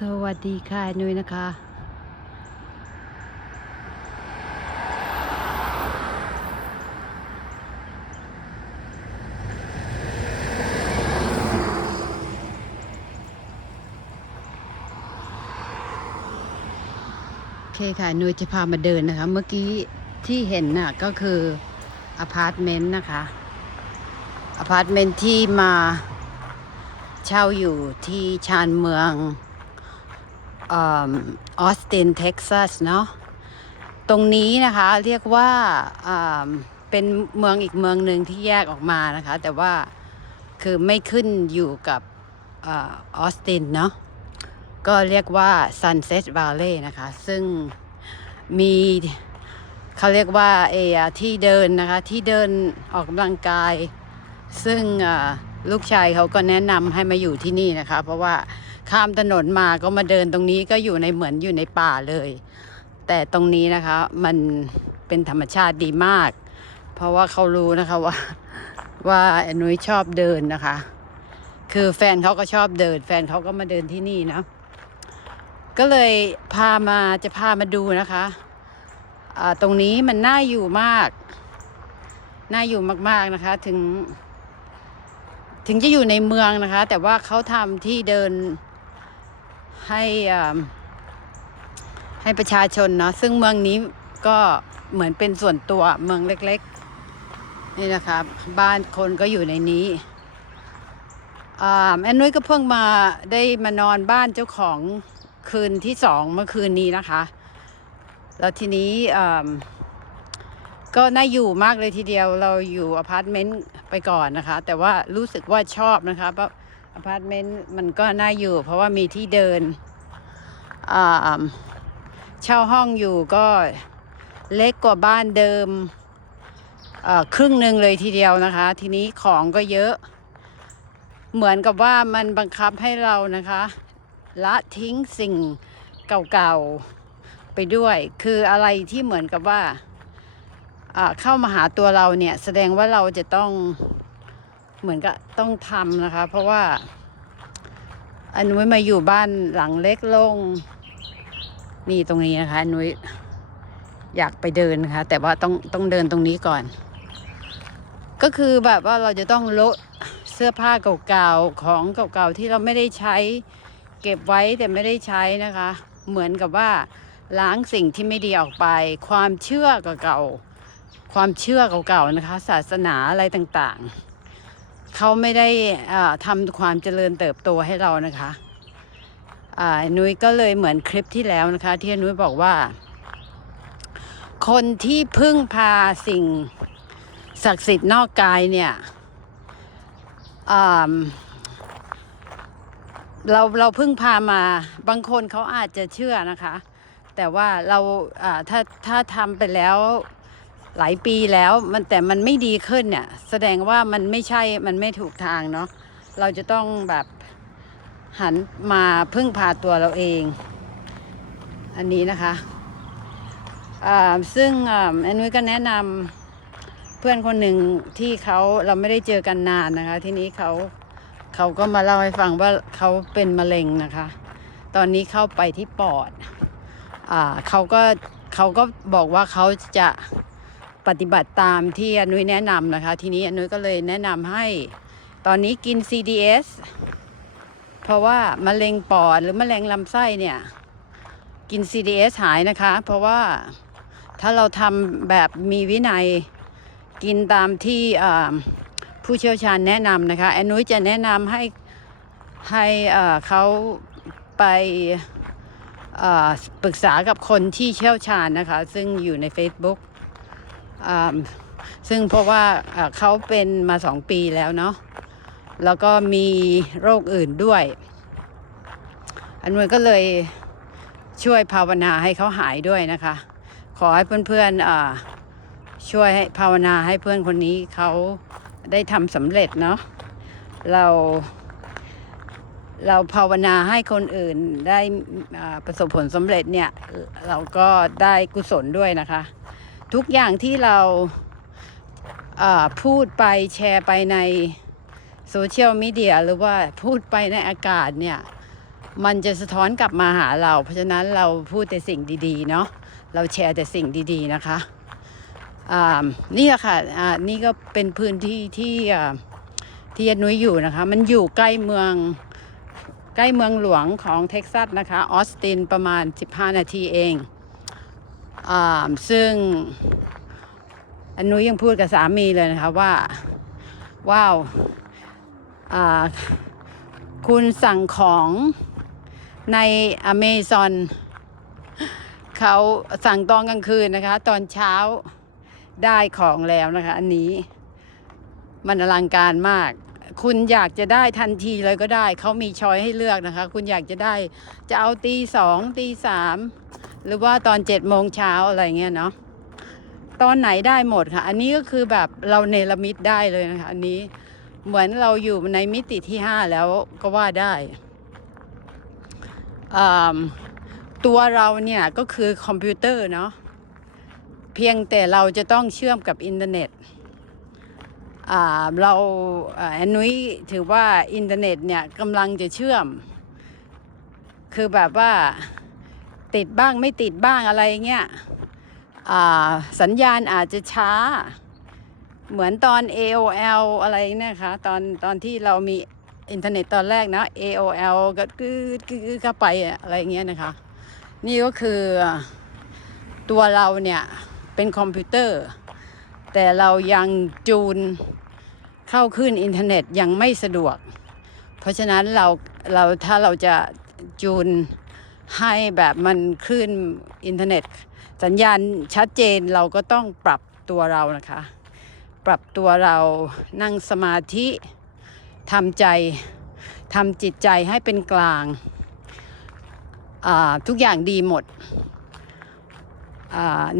สวัสดีค่ะนุ้ยนะคะ โอเคค่ะนุ้ยจะพามาเดินนะคะ เมื่อกี้ที่เห็นน่ะก็คืออพาร์ตเมนต์นะคะ อพาร์ตเมนต์ที่มาเช่าอยู่ที่ชานเมือง ออสตินเท็กซัสเนาะตรงนี้นะคะเรียกว่าเป็นเมืองอีกเมืองหนึ่งที่แยกออกมานะคะ แต่ว่าคือไม่ขึ้นอยู่กับออสตินเนาะก็เรียกว่า Sunset Valley นะคะ ซึ่งมีเขาเรียกว่าเออที่เดินนะคะ ที่เดินออกกำลังกาย ซึ่งลูกชายเขาก็แนะนำให้มาอยู่ที่นี่นะคะ เพราะว่า ข้ามถนนมาก็มาเดินตรงนี้ก็อยู่ในเหมือนอยู่ในป่าเลย แต่ตรงนี้นะคะ มันเป็นธรรมชาติดีมาก เพราะว่าเขารู้นะคะว่า ว่านุ้ยชอบเดินนะคะ คือแฟนเขาก็ชอบเดิน แฟนเขาก็มาเดินที่นี่นะก็เลยพามาจะพามาดูนะคะอ่าตรงนี้มันน่าอยู่มาก น่าอยู่มากๆนะคะ ถึง ถึงจะอยู่ในเมืองนะคะ แต่ว่าเขาทำที่เดิน ให้ให้ประชาชนเนาะซึ่งเมืองนี้ก็เหมือนเป็นส่วนตัวเมืองเล็กๆ นี่นะคะบ้านคนก็อยู่ในนี้แอนนุ้ยก็เพิ่งมาได้มานอนบ้านเจ้าของคืนที่สองเมื่อคืนนี้นะคะ แล้วทีนี้ก็น่าอยู่มากเลยทีเดียวเราอยู่อพาร์ตเมนต์ไปก่อนนะคะ แต่ว่ารู้สึกว่าชอบนะคะเพราะ อพาร์ตเมนต์มันก็น่าอยู่ เพราะว่ามีที่เดินเช่าห้องอยู่ก็เล็กกว่าบ้านเดิมครึ่งหนึ่งเลยทีเดียวนะคะ ทีนี้ของก็เยอะ เหมือนกับว่ามันบังคับให้เรานะคะ ละทิ้งสิ่งเก่าๆไปด้วย คืออะไรที่เหมือนกับว่าเข้ามาหาตัวเราเนี่ย แสดงว่าเราจะต้อง เหมือนกับต้องทำนะคะ เพราะว่า อันนุ้ยมาอยู่บ้านหลังเล็กลง นี่ตรงนี้นะคะอันนุ้ยอยากไปเดินนะคะแต่ว่าต้องต้องเดินตรงนี้ก่อน ก็คือแบบว่าเราจะต้องลดเสื้อผ้าเก่าๆของเก่าๆที่เราไม่ได้ใช้ เก็บไว้แต่ไม่ได้ใช้นะคะ เหมือนกับว่าล้างสิ่งที่ไม่ดีออกไป ความเชื่อเก่าๆความเชื่อเก่าๆนะคะ ศาสนาอะไรต่างๆ เขาไม่ได้ทำความเจริญเติบโตให้เรานะคะนุ้ยก็เลยเหมือนคลิปที่แล้วนะคะ ที่นุ้ยบอกว่า คนที่พึ่งพาสิ่งศักดิ์สิทธิ์นอกกายเนี่ยเราเราพิ่งพามาบางคนเขาอาจจะเชื่อนะคะ แต่ว่าเราถ้าถ้าทำไปแล้ว หลายปีแล้วมันแต่มันไม่ดีขึ้นเนี่ย แสดงว่ามันไม่ใช่มันไม่ถูกทางเนาะเราจะต้องแบบหันมาพึ่งพาตัวเราเอง อันนี้นะคะซึ่งอันนุ้ยก็แนะนำเพื่อนคนหนึ่งที่เขาเราไม่ได้เจอกันนานนะคะ ที่นี้เขาเขาก็มาเล่าให้ฟังว่าเขาเป็นมะเร็งนะคะ ตอนนี้เข้าไปที่ปอดอเขาก็เขาก็บอกว่าเขาจะ ปฏิบัติตามที่อนุยแนะนำนะคะ ทีนี้อนุยก็เลยแนะนำให้ตอนนี้กิน CDS เพราะว่ามะเร็งปอดหรือมะเร็งลำไส้เนี่ย กิน CDS หายนะคะ เพราะว่าถ้าเราทำแบบมีวินัยกินตามที่ผู้เชี่ยวชาญแนะนำนะคะแอนนุ้ยจะแนะนำให้ให้เขาไปปรึกษากับคนที่เชี่ยวชาญนะคะ ซึ่งอยู่ใน Facebook ซึ่งเพราะว่าเขาเป็นมาสองปีแล้วเนาะแล้วก็มีโรคอื่นด้วย อันนุ้ยก็เลยช่วยภาวนาให้เขาหายด้วยนะคะ ขอให้เพื่อนๆช่วยให้ภาวนาให้เพื่อนคนนี้เขาได้ทำสำเร็จเนาะเราเราภาวนาให้คนอื่นได้ประสบผลสำเร็จเนี่ย เราก็ได้กุศลด้วยนะคะ ทุกอย่างที่เราอ่าพูดไปแชร์ไปในโซเชียลมีเดียหรือว่าพูดไปในอากาศเนี่ย มันจะสะท้อนกลับมาหาเรา เพราะฉะนั้นเราพูดแต่สิ่งดีๆเนาะเราแชร์แต่สิ่งดีๆนะคะนี่แหละค่ะนี่ก็เป็นพื้นที่ที่ที่นุ้ยอยู่นะคะ มันอยู่ใกล้เมืองใกล้เมืองหลวงของเท็กซัสนะคะ ออสตินประมาณ 15 นาทีเอง ซึ่งอันนุ้ยยังพูดกับสามีเลยนะคะว่า ว้าวคุณสั่งของในอเมซอนเขาสั่งตอนกลางคืนนะคะ ตอนเช้าได้ของแล้วนะคะ อันนี้มันอลังการมาก คุณอยากจะได้ทันทีเลยก็ได้ เขามีช้อยให้เลือกนะคะ คุณอยากจะได้จะเอาตีสองตีสาม หรือว่าตอนเจ็ดโมงเช้าอะไรเงี้ยเนาะตอนไหนได้หมดค่ะ อันนี้ก็คือแบบเราเนรมิตได้เลยนะคะ อันนี้เหมือนเราอยู่ในมิติที่ห้าแล้วก็ว่าได้ตัวเราเนี่ยก็คือคอมพิวเตอร์เนาะเพียงแต่เราจะต้องเชื่อมกับอินเทอร์เน็ตเราอ่าแอนนุ้ยถือว่าอินเทอร์เน็ตเนี่ยกำลังจะเชื่อม คือแบบว่า ติดบ้างไม่ติดบ้างอะไรเงี้ยสัญญาณอาจจะช้า เหมือนตอน AOL อะไรนี่ยค่ะตอนตอนที่เรามีอินเทอร์เน็ตตอนแรกนะ AOL ก็กึดกึดเข้าไปอะไรเงี้ยนะคะ นี่ก็คือตัวเราเนี่ย เป็นคอมพิวเตอร์ แต่เรายังจูนเข้าขึ้นอินเทอร์เน็ตยังไม่สะดวก เพราะฉะนั้นเราเราถ้าเราจะจูน ให้แบบมันขึ้นอินเทอร์เน็ต สัญญาณชัดเจนเราก็ต้องปรับตัวเรานะคะ ปรับตัวเรานั่งสมาธิทำใจทำจิตใจให้เป็นกลางทุกอย่างดีหมด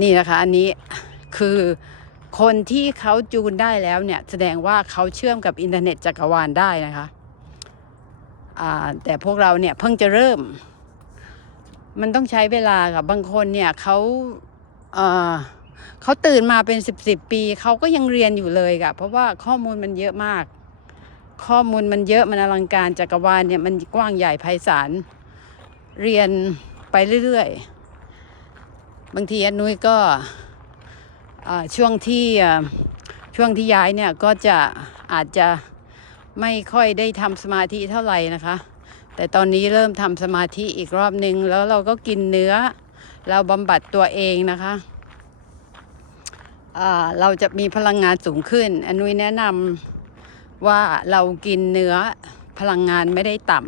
นี่นะคะอันนี้คือคนที่เขาจูนได้แล้วเนี่ย แสดงว่าเขาเชื่อมกับอินเทอร์เน็ตจักรวาลได้นะคะแต่พวกเราเนี่ยเพิ่งจะเริ่ม มันต้องใช้เวลากับบางคนเนี่ยเขาเอ่อเขาตื่นมาเป็นสิบสิบปีเขาก็ยังเรียนอยู่เลยค่ะเพราะว่าข้อมูลมันเยอะมาก ข้อมูลมันเยอะมันอลังการจักรวาลเนี่ยมันกว้างใหญ่ไพศาลเรียนไปเรื่อยๆ บางทีอนุ้ยก็ช่วงที่ช่วงที่ย้ายเนี่ยก็จะอาจจะไม่ค่อยได้ทำสมาธิเท่าไหร่นะคะ แต่ตอนนี้เริ่มทำสมาธิอีกรอบนึง แล้วเราก็กินเนื้อ เราบำบัดตัวเองนะคะเราจะมีพลังงานสูงขึ้น อนุยแนะนำว่าเรากินเนื้อพลังงานไม่ได้ต่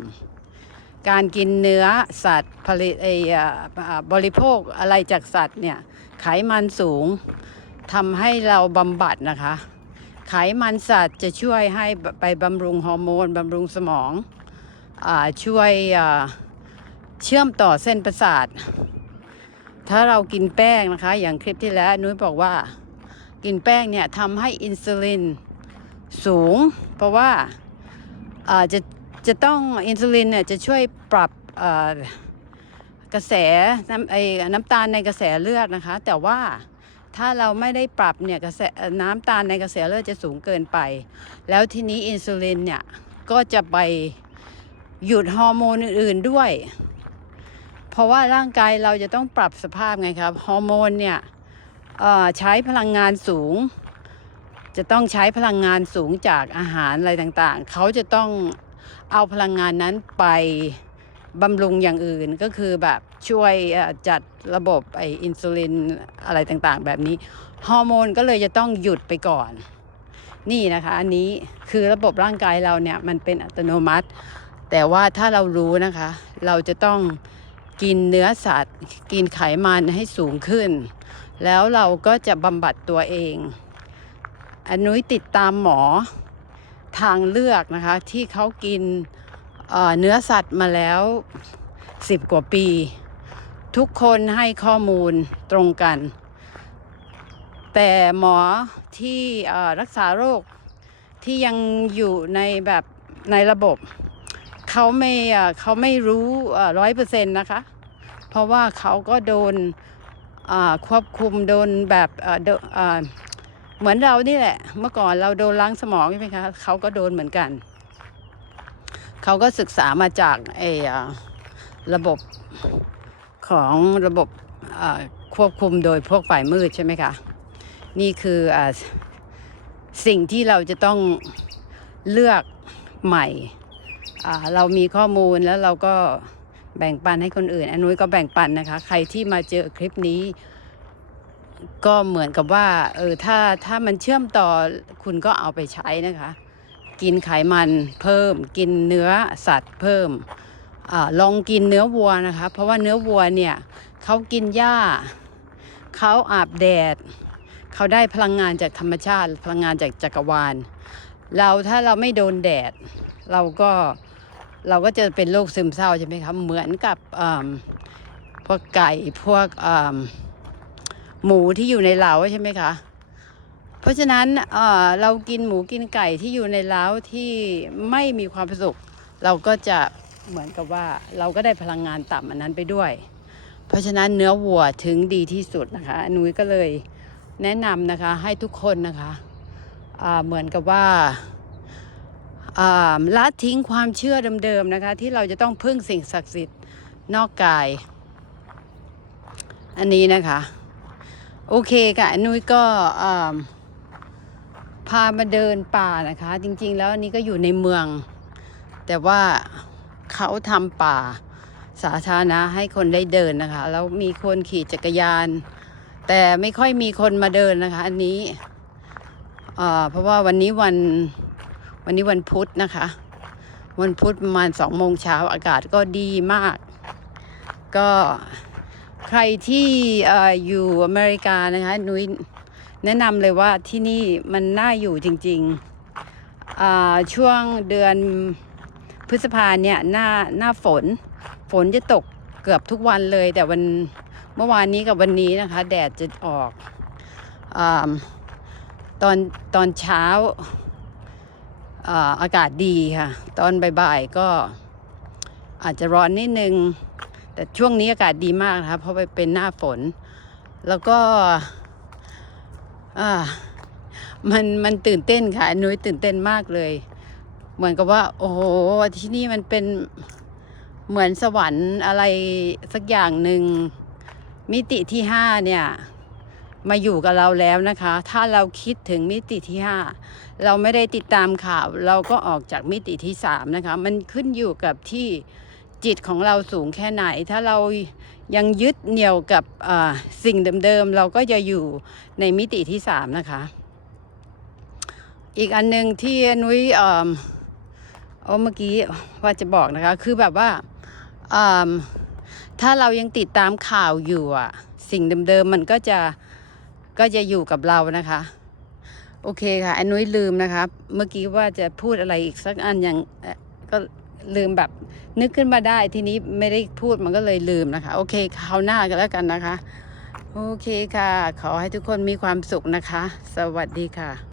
ำการกินเนื้อสัตว์ผลิตไอ้บริโภคอะไรจากสัตว์เนี่ยไขมันสูงทำให้เราบำบัดนะคะ ไขมันสัตว์จะช่วยให้ไปบำรุงฮอร์โมนบำรุงสมอง ช่วยเชื่อมต่อเส้นประสาท ถ้าเรากินแป้งนะคะ อย่างคลิปที่แล้วนุ้ยบอกว่า กินแป้งเนี่ยทำให้อินซูลินสูง เพราะว่าอาจะจะต้องอินซูลินเนี่ยจะช่วยปรับกระแสน้ำไอ้น้ำตาลในกระแสเลือดนะคะ แต่ว่าถ้าเราไม่ได้ปรับเนี่ยกระแสน้ำตาลในกระแสเลือดจะสูงเกินไป แล้วทีนี้อินซูลินเนี่ยก็จะไป หยุดฮอร์โมนอื่น ๆด้วย เพราะว่าร่างกายเราจะต้องปรับสภาพไงครับ ฮอร์โมนเนี่ยใช้พลังงานสูง จะต้องใช้พลังงานสูงจากอาหารอะไรต่างๆ เขาจะต้องเอาพลังงานนั้นไปบำรุงอย่างอื่นก็คือแบบช่วยจัดระบบไออินซูลินอะไรต่างๆ แบบนี้ ฮอร์โมนก็เลยจะต้องหยุดไปก่อน นี่นะคะ อันนี้คือระบบร่างกายเราเนี่ย มันเป็นอัตโนมัติ แต่ว่าถ้าเรารู้นะคะ เราจะต้องกินเนื้อสัตว์ กินไขมันให้สูงขึ้น แล้วเราก็จะบำบัดตัวเองอันนุ้ยติดตามหมอทางเลือกนะคะ ที่เขากินเเนื้อสัตว์มาแล้วสิบกว่าปี ทุกคนให้ข้อมูลตรงกัน แต่หมอที่รักษาโรคที่ยังอยู่ในแบบในระบบ เขาไม่เขาไม่รู้ร้อยเปอร์เซ็นต์นะคะ เพราะว่าเขาก็โดนควบคุมโดนแบบเหมือนเรานี่แหละ เมื่อก่อนเราโดนล้างสมองใช่ไหมคะเขาก็โดนเหมือนกัน เขาก็ศึกษามาจากไอ้ระบบของระบบควบคุมโดยพวกฝ่ายมืดใช่ไหมคะ นี่คืออสิ่งที่เราจะต้องเลือกใหม่ เรามีข้อมูลแล้วเราก็แบ่งปันให้คนอื่น อนุ้ยก็แบ่งปันนะคะ ใครที่มาเจอคลิปนี้ ก็เหมือนกับว่า เออถ้าถ้ามันเชื่อมต่อคุณก็เอาไปใช้นะคะ กินไขมันเพิ่ม กินเนื้อสัตว์เพิ่มอลองกินเนื้อวัวนะคะ เพราะว่าเนื้อวัวเนี่ยเขากินหญ้าเขาอาบแดดเขาได้พลังงานจากธรรมชาติ พลังงานจากจักรวาล เราถ้าเราไม่โดนแดด เราก็ เราก็จะเป็นโรคซึมเศร้าใช่ไหมครับเหมือนกับพวกไก่พวกหมูที่อยู่ในเหลาใช่ไหมคะเพราะฉะนั้นเเรากินหมูกินไก่ที่อยู่ในเล้าที่ไม่มีความสุข เราก็จะเหมือนกับว่าเราก็ได้พลังงานต่ำอันนั้นไปด้วย เพราะฉะนั้นเนื้อวัวถึงดีที่สุดนะคะนุ้ยก็เลยแนะนำนะคะให้ทุกคนนะคะเหมือนกับว่า ละทิ้งความเชื่อเดิมๆนะคะ ที่เราจะต้องพึ่งสิ่งศักดิ์สิทธิ์นอกกาย อันนี้นะคะ โอเคค่ะนุ้ยก็พามาเดินป่านะคะ จริงๆ แล้วอันนี้ก็อยู่ในเมือง แต่ว่าเขาทำป่าสาธารณะให้คนได้เดินนะคะ แล้วมีคนขี่จักรยาน แต่ไม่ค่อยมีคนมาเดินนะคะ อันนี้เพราะว่าวันนี้วัน วันนี้วันพุธนะคะ วันพุธประมาณสองโมงเช้าอากาศก็ดีมาก ก็ใครที่อยู่อเมริกานะคะนุ้ยแนะนำเลยว่าที่นี่มันน่าอยู่จริงๆช่วงเดือนพฤษภาเนี่ยหน้าหน้าฝน ฝนจะตกเกือบทุกวันเลย แต่วันเมื่อวานนี้กับวันนี้นะคะ แดดจะออกอตอนตอนเช้า อากาศดีค่ะ ตอนบ่ายๆก็อาจจะร้อนนิดนึง แต่ช่วงนี้อากาศดีมากนะคะเพราะไปเป็นหน้าฝน แล้วก็มันมันตื่นเต้นค่ะนุ้ยตื่นเต้นมากเลย เหมือนกับว่า โอ้โหที่นี่มันเป็นเหมือนสวรรค์อะไรสักอย่างหนึ่งมิติที่ห้าเนี่ย มาอยู่กับเราแล้วนะคะ ถ้าเราคิดถึงมิติที่ห้าเราไม่ได้ติดตามข่าว เราก็ออกจากมิติที่สามนะคะ มันขึ้นอยู่กับที่จิตของเราสูงแค่ไหน ถ้าเรายังยึดเหนี่ยวกับสิ่งเดิมๆ เราก็จะอยู่ในมิติที่สามนะคะ อีกอันหนึ่งที่นุ้ยเอ่อเมื่อกี้ว่าจะบอกนะคะ คือแบบว่าถ้าเรายังติดตามข่าวอยู่อะสิ่งเดิมๆมันก็จะ ก็จะอยู่กับเรานะคะ โอเคค่ะอันนุ้ยลืมนะคะเมื่อกี้ว่าจะพูดอะไรอีกสักอันอย่างก็ลืมแบบนึกขึ้นมาได้ทีนี้ไม่ได้พูดมันก็เลยลืมนะคะ โอเคคราวหน้ากันแล้วกันนะคะ โอเคค่ะ ขอให้ทุกคนมีความสุขนะคะ สวัสดีค่ะ